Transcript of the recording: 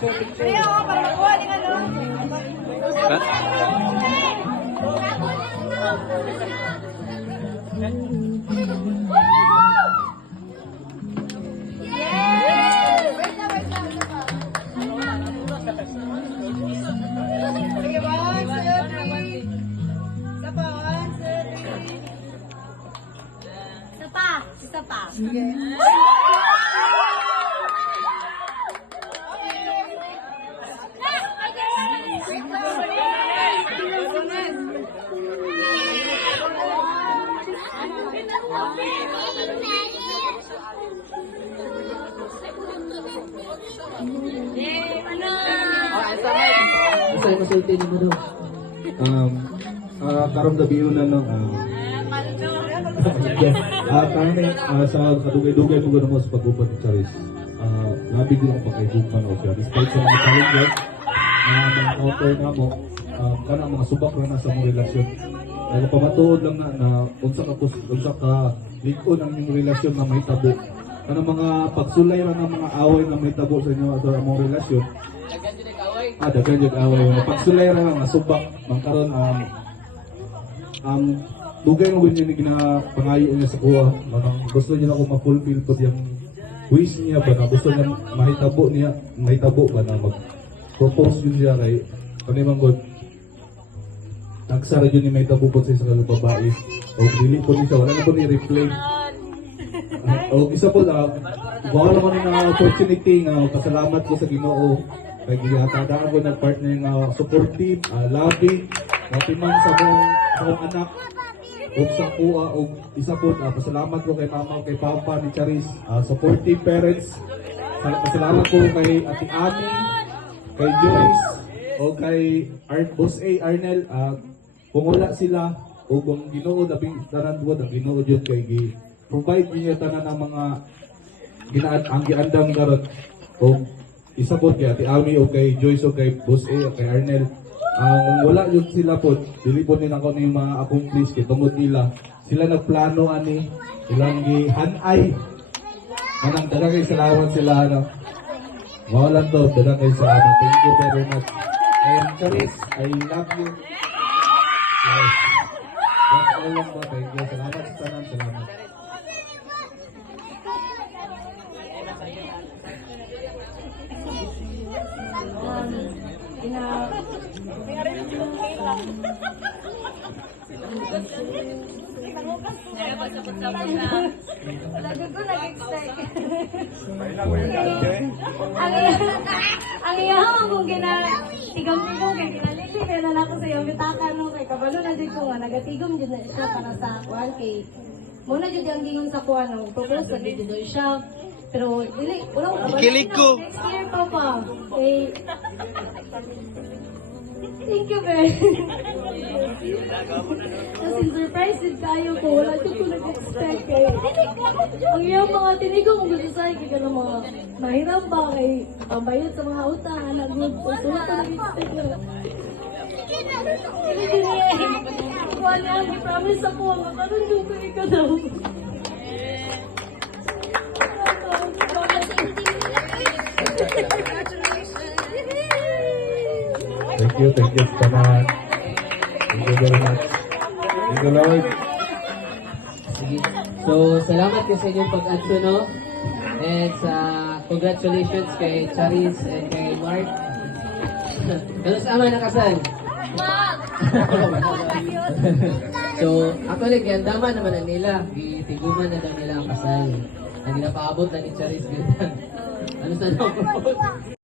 Kaya ako, para makuha din ano. Isa pa. Sige. Masaya masulti ni mo daw. Karong gabi yun na no. Kami sa kadugay-dugay mo gano'n mo sa pag-upan ni Charis. Labi ko lang pakaibukan o siya. Despite sa mga challenges, mga offer na mo, kanang mga subak na nasa mong relasyon. Kaya pamatuod lang na unsa ka likod ang inyong relasyon na may tabo. Kanang mga pagsulay ra ng mga away na may tabo sa inyo sa mong relasyon. Daghan jud away. Pagsulay ra nga subak mangkaron dugay mo ganyan yung ginapangayo niya sa kuha. Gusto niya ako ma-fulfill po yung wish niya ba na gusto niya mahitabo ba na mag-propose yun siya kay kanimang god. Nagsara yun ni mahitabo po sa isang babae. O dili po niya, wala na po ni replay. O isa po lang, bawal naman yung opportunity nga pasalamat ko sa Ginoo. Kaya ginatadaan ko ng partner nga supportive, loving, matiman sa mong anak. O sa kuha o isa po pasalamat ko kay mama o kay papa ni Charis, supportive parents. Pasalamat ko kay Ate Ami, kay Joyce o kay Boss A Arnel. Kung wala sila o kung Ginoo labing tanan buwan ang Ginoo jud kay provide niya tanan ng mga ang giandang karon. O isa po kay Ate Ami o kay Joyce o kay Boss A o kay Arnel. Kung wala yun sila po, dili po nila ko yung mga accomplish kay tungod nila. Sila nagplano ani, ilang gihanay. Manang dalang kay salamat sila ano. Mawalan to, dalang kay salamat. Thank you very much. And Charis, I love you. Yes. That's all lang po. Thank you. Salamat sa tanan. Salamat. Ang iyahang kung tigam-tigam kay kinalili kaya na ako sa iyong bitakan no kay kabalo na dito nga nagatigom din na siya para sa kuan kay muna jud ang gingon sa kuan no propose sa dito siya pero dili wala Kilig ko. next year pa kay thank you very kasi surprise din tayo ko wala dito ko nag-expect eh ang iyong mga tinigo mo gusto sa'yo kaya ng mga mahirap ba kay pambayad sa mga utang anak good so wala ko nag-expect na wala ang i-promise ako ang karoon yung ko ikaw daw Thank you, Tanan. Thank you very much. Thank you, Lord. Sige. So, salamat kayo sa inyong pag-answer, no? And congratulations kay Charis and kay Mark. Ganun sa ama na kasal? So, actually, gandama naman na nila. Tiguman na daw nila ang kasal. Na ginapaabot na ni Charis. Ano sa